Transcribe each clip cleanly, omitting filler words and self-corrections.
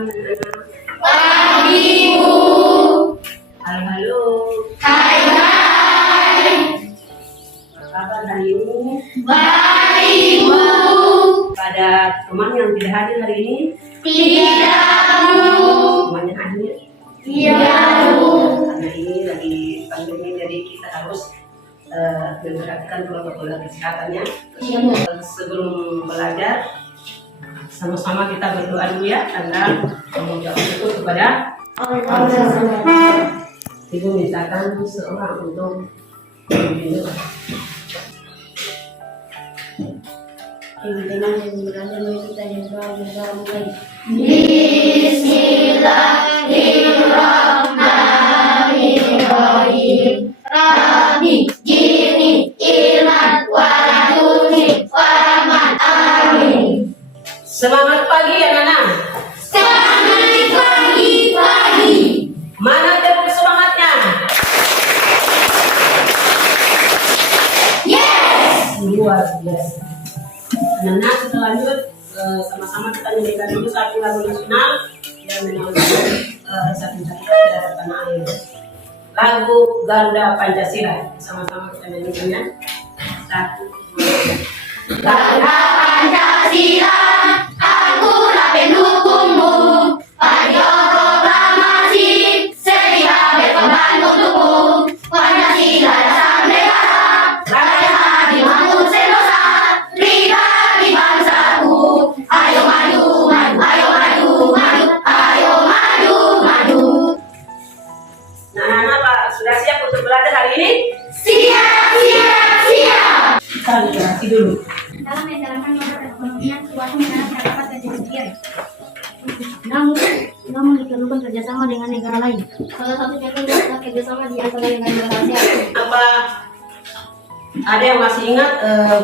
siang anak-anak. Pagi, Bu. Halo. Hai, hai. Apa kabar hari ini? Baik, Bu. Ada teman yang tidak hadir hari ini? Tidak, Bu. Temannya hadir? Tidak, Bu. Karena ini lagi pandemi, jadi kita harus memperhatikan protokol kesehatannya. Sebelum belajar, sama-sama kita berdoa dulu ya, karena mengucap syukur kepada Ibu mintakan seorang untuk berdoa. Bismillahirrahmanirrahim. Rabbi jini ilman waladuni waman amin. Semangat pagi anak-anak. Selamat pagi. Mana tepuk semangatnya? Yes. Luar biasa. Anak-anak kita lanjut, sama-sama kita nyanyikan dulu satu lagu nasional yang menyanyikan satu kita dari tanah air. Lagu Garuda Pancasila, sama-sama kita nyanyikannya. Satu, dua, Garuda Pancasila, akulah pendukungmu. Pada proklamasi, setia berkorban untukmu. Pancasila dasar negara, rakyat hati bangun sentosa, pribadi bangsaku. Ayo maju, maju, ayo maju, maju, ayo maju, maju. Nah, anak-anak Pak, sudah siap untuk belajar hari ini? Siap. Kita literasi dulu. Dalam menjalankan roda perekonomian, suatu negara terdapat ketersediaan. Namun diperlukan kerjasama dengan negara lain. Salah satu contoh adalah kerjasama di antara negara ASEAN. Apa ada yang masih ingat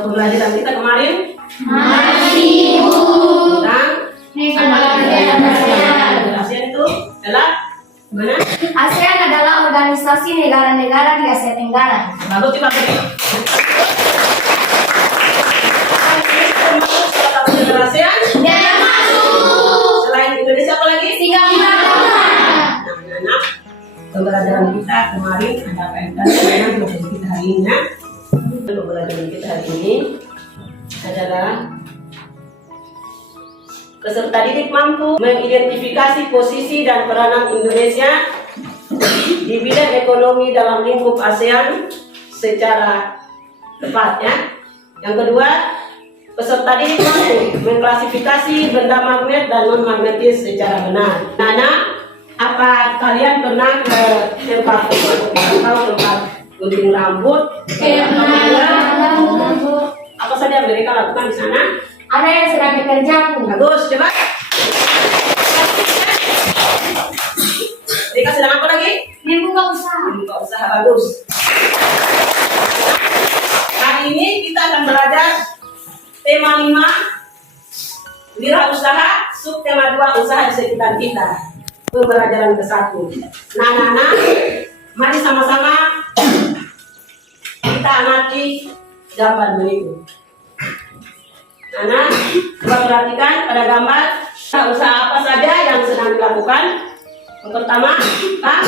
pembelajaran kita kemarin Masih, Bu. tentang Negara ASEAN itu adalah mana? ASEAN adalah organisasi negara-negara di Asia Tenggara. Bagus juga tadi. Termasuk salah satu negara ASEAN. termasuk Selain Indonesia apa lagi? Singapura. Anak-anak, pembelajaran kita kemarin ada kaitannya dengan pembelajaran kita hari ini ya. Pembelajaran kita hari ini adalah peserta didik mampu mengidentifikasi posisi dan peranan Indonesia di bidang ekonomi dalam lingkup ASEAN secara tepat ya. Yang kedua, peserta didik mampu mengklasifikasi benda magnet dan non magnetis secara benar. Nana, apa kalian pernah ke tempat tempat gunting rambut? Apa saja yang mereka lakukan di sana? Ada yang sedang bekerja, Bu. Bagus, coba. Mereka sedang apa lagi? Membuka usaha. Membuka usaha, bagus. Hari ini kita akan belajar tema 5 wirausaha, subtema 2 usaha di sekitar kita. Pembelajaran ke-1. Nah, mari sama-sama kita amati gambar berikut. Anak, coba perhatikan pada gambar usaha apa saja yang sedang dilakukan. Yang pertama, Pak.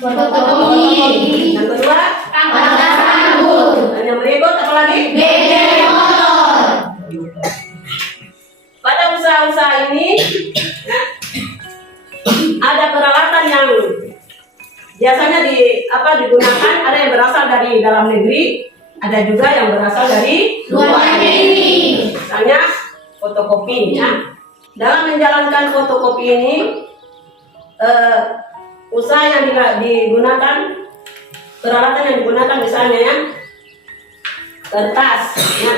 Fotokopi. Yang kedua, Pangkas rambut. dan yang berikut apa lagi? Bebek motor. Pada usaha-usaha ini ya, ada peralatan yang biasanya digunakan, ada yang berasal dari dalam negeri, ada juga yang berasal dari Luar negeri. Misalnya fotokopi ya. Dalam menjalankan fotokopi ini usaha yang digunakan, peralatan yang digunakan misalnya ya kertas ya.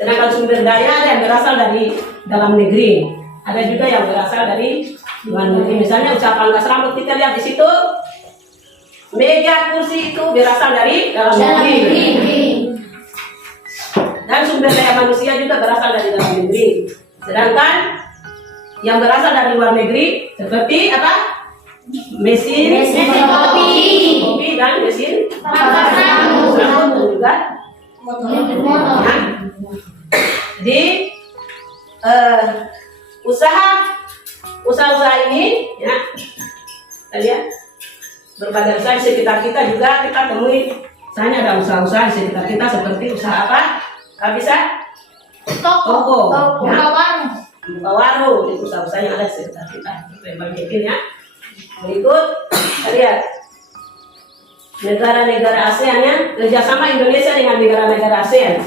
Sedangkan sumber daya ada yang berasal dari dalam negeri, ada juga yang berasal dari luar negeri. Misalnya usaha pangkas rambut, kita lihat di situ meja kursi itu berasal dari dalam negeri. Dan sumber daya manusia juga berasal dari dalam negeri. Sedangkan yang berasal dari luar negeri seperti apa? Mesin kopi dan mesin Pangkas rambut. dan juga Motor. Jadi usaha usaha-usaha ini, ya, kita lihat berbagai usaha di sekitar kita juga kita temui. Misalnya ada usaha-usaha di sekitar kita seperti usaha apa? Kalau bisa toko, ya. Buka warung, itu usaha-usaha yang ada di sekitar kita. Itu yang paling penting ya. Berikut, kita lihat negara-negara ASEAN ya, kerjasama Indonesia dengan negara-negara ASEAN.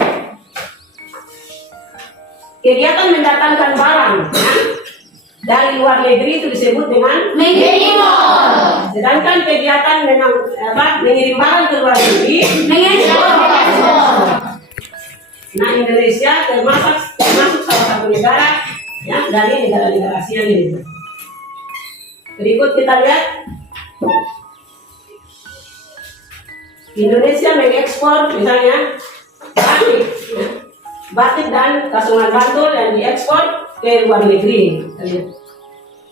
Kegiatan mendatangkan barang ya, dari luar negeri itu disebut dengan mengimpor. sedangkan kegiatan mengirim barang ke luar negeri Mengekspor. Nah, Indonesia termasuk salah satu negara ya dari negara-negara ASEAN ini. Berikut kita lihat Indonesia mengekspor misalnya batik, ya. Batik dan kasungan Bantul yang diekspor ke luar negeri.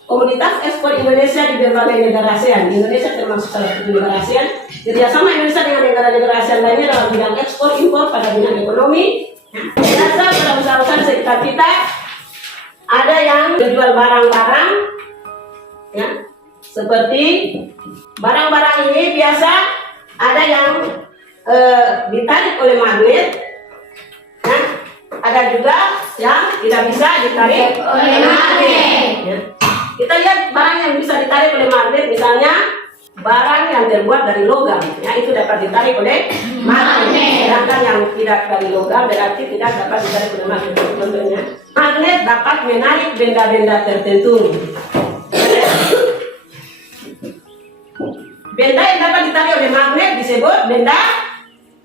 Komunitas ekspor Indonesia di berbagai negara ASEAN. Indonesia termasuk salah satu negara ASEAN. Kerjasama Indonesia dengan negara-negara ASEAN lainnya dalam bidang ekspor impor pada bidang ekonomi. Dasar pada usaha-usaha sekitar kita ada yang menjual barang-barang, ya, seperti barang-barang ini biasa ada yang ditarik oleh magnet, ya. Ada juga yang tidak bisa ditarik Oleh magnet. ya. Kita lihat barang yang bisa ditarik oleh magnet, misalnya barang yang terbuat dari logam, ya, itu dapat ditarik oleh magnet. Sedangkan yang tidak dari logam berarti tidak dapat ditarik oleh magnet. Contohnya, magnet dapat menarik benda-benda tertentu. Benda yang dapat ditarik oleh magnet disebut benda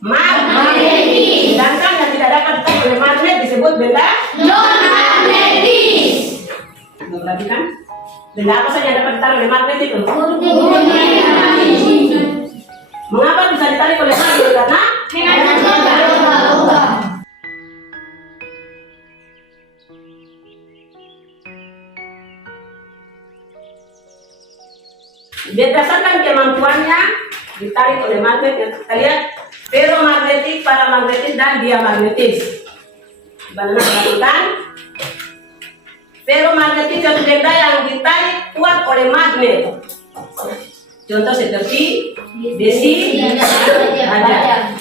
magnetis. Sedangkan yang tidak dapat ditarik oleh magnet disebut benda Non-magnetis. berarti kan? Benda apa saja yang dapat ditarik oleh magnet itu? Mengapa bisa ditarik oleh magnet? Karena berdasarkan kemampuannya ditarik oleh magnet. Yang kita lihat ferromagnetik, paramagnetis, dan diamagnetis. Bagaimana perhatikan? Ferromagnetik suatu benda yang ditarik kuat oleh magnet. Contoh seperti besi, baja.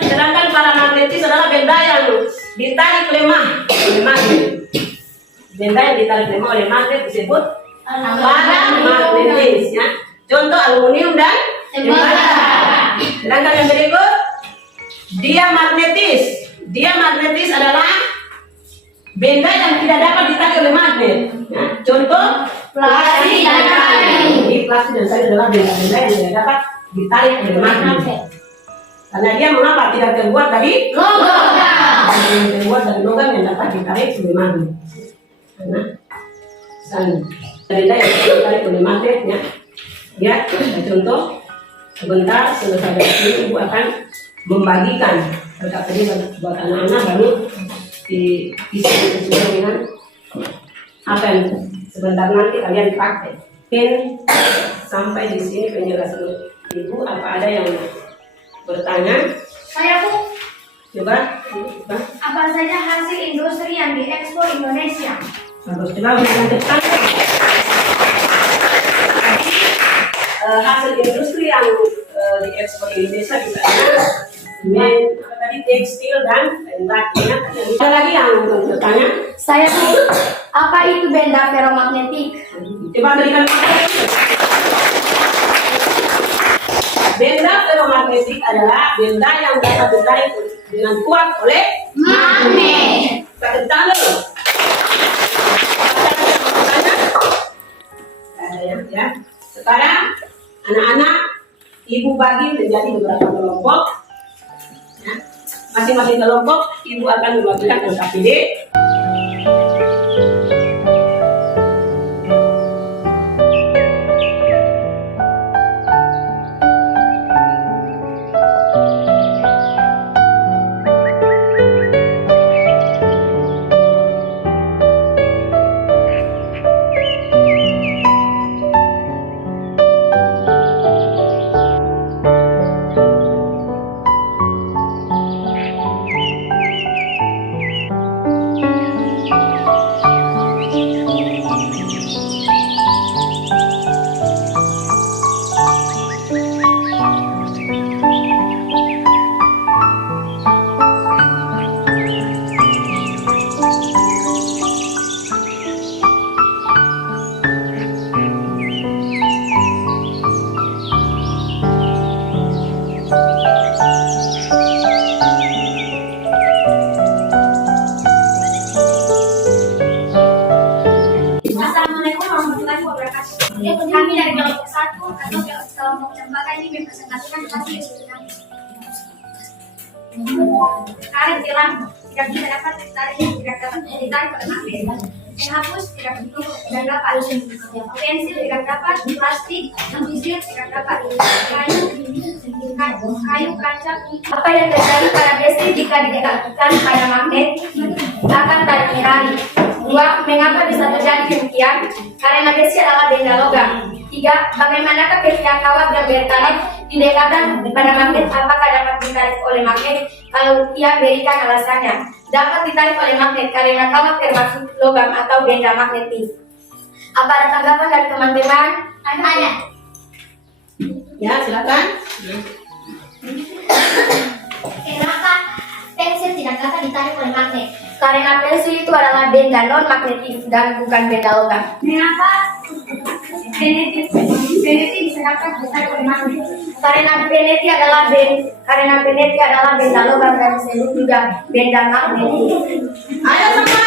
Sedangkan paramagnetis adalah benda yang ditarik lemah oleh magnet. Benda yang ditarik lemah oleh magnet disebut paramagnetis. Ya. Contoh aluminium dan tembaga. Sedangkan yang berikut diamagnetis. Diamagnetis adalah benda yang tidak dapat ditarik oleh magnet. Ya. Contoh plastik dan kayu. Jadi plastik dan kayu adalah benda-benda yang tidak dapat ditarik oleh magnet. Karena dia mengapa tidak terbuat dari Logam. yang terbuat dari logam yang dapat ditarik oleh magnet. Karena benda yang dapat ditarik oleh magnet, ya. Ya, contoh sebentar selesai dari sini ibu akan membagikan berkat tadi buat anak-anak baru diisi sesuai dengan apa yang sebentar nanti kalian pakai. Mungkin sampai di sini penjelasan ibu. Apa ada yang bertanya? Saya Bu, Coba. apa saja hasil industri yang diekspor Indonesia? Harus coba melanjutkan. Hasil industri yang diekspor Indonesia misalnya tadi tekstil dan batiknya. Ada lagi yang bertanya? Saya Bu, apa itu benda ferromagnetik? Coba berikan. Benda ferromagnetik adalah benda yang dapat ditarik dengan kuat oleh Magnet. Kita ya. Sekarang anak-anak ibu bagi menjadi beberapa kelompok. Ya. Masing-masing kelompok ibu akan membagikan LKPD. satu atau kelompok lembaga ini mempresentasikan hasil. Karet tilang tidak bisa dapat tidak dapat ditarik oleh magnet. Penghapus tidak dapat. Pensil tidak dapat. Plastik, pensil tidak dapat. Kayu kaca. Apa yang terjadi pada besi jika didekatkan pada magnet akan tarik kembali. 2. Mengapa bisa terjadi demikian? Karena besi adalah benda logam. 3. Bagaimanakah ketika kawat yang bertarik didekatkan pada magnet, apakah dapat ditarik oleh magnet? Kalau ia berikan alasannya. Dapat ditarik oleh magnet karena kawat termasuk logam atau benda magnetis. Apa ada tanggapan dari teman-teman? Ada. Ya, silakan. Kenapa pensil tidak dapat ditarik oleh magnet? Karena pensil itu adalah benda non-magnetis dan bukan benda logam. Mengapa peneti bisa dapat ditarik oleh magnet? Karena peneti adalah benda logam dan disebut juga benda magnetis. Ayo semua.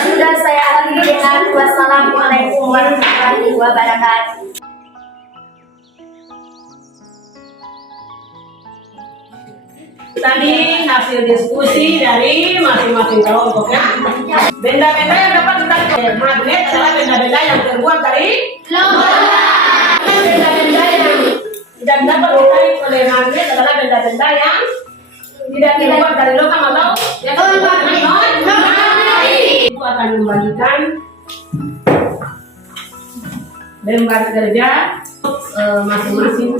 Sudah saya akhiri dengan wassalamualaikum warahmatullahi wabarakatuh. Tadi hasil diskusi dari masing-masing kelompok ya. Benda-benda yang dapat ditarik oleh magnet adalah benda-benda yang terbuat dari logam. Benda-benda yang tidak dapat ditarik oleh magnet adalah benda-benda yang tidak terbuat dari logam atau yang terbuat dari non-magnetis. Itu akan membagikan lembar kerja masing-masing.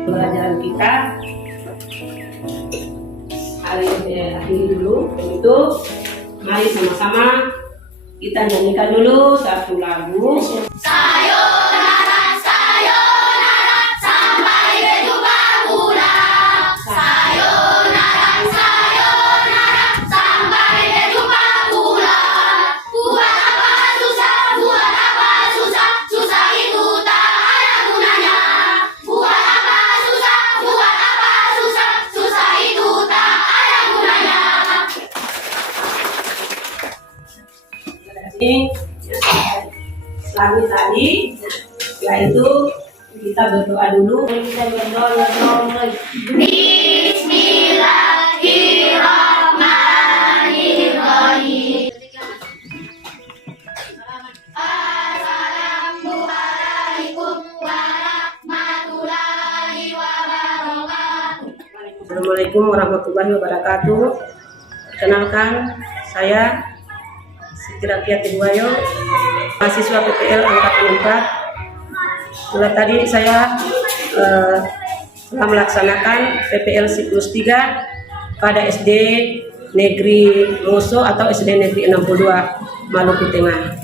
Pembelajaran kita hari ini dulu. Untuk mari sama-sama kita nyanyikan dulu satu lagu. Sayonara, sayonara, sampai berjumpa pulang. Sayonara, sayonara, sampai berjumpa pulang. Buat apa susah, susah itu tak ada gunanya. Buat apa susah itu tak ada gunanya. Ini lagu tadi, yaitu kita berdoa dulu. Kita berdoa. Bismillahirrahmanirrahim. Assalamualaikum warahmatullahi wabarakatuh. Assalamualaikum warahmatullahi wabarakatuh. Perkenalkan, saya Siti Rafiat Ibuayo, mahasiswa PPL Angkatan 4. Mulai tadi saya telah melaksanakan PPL siklus 3 pada SD Negeri Ngoso atau SD Negeri 62 Maluku Tengah.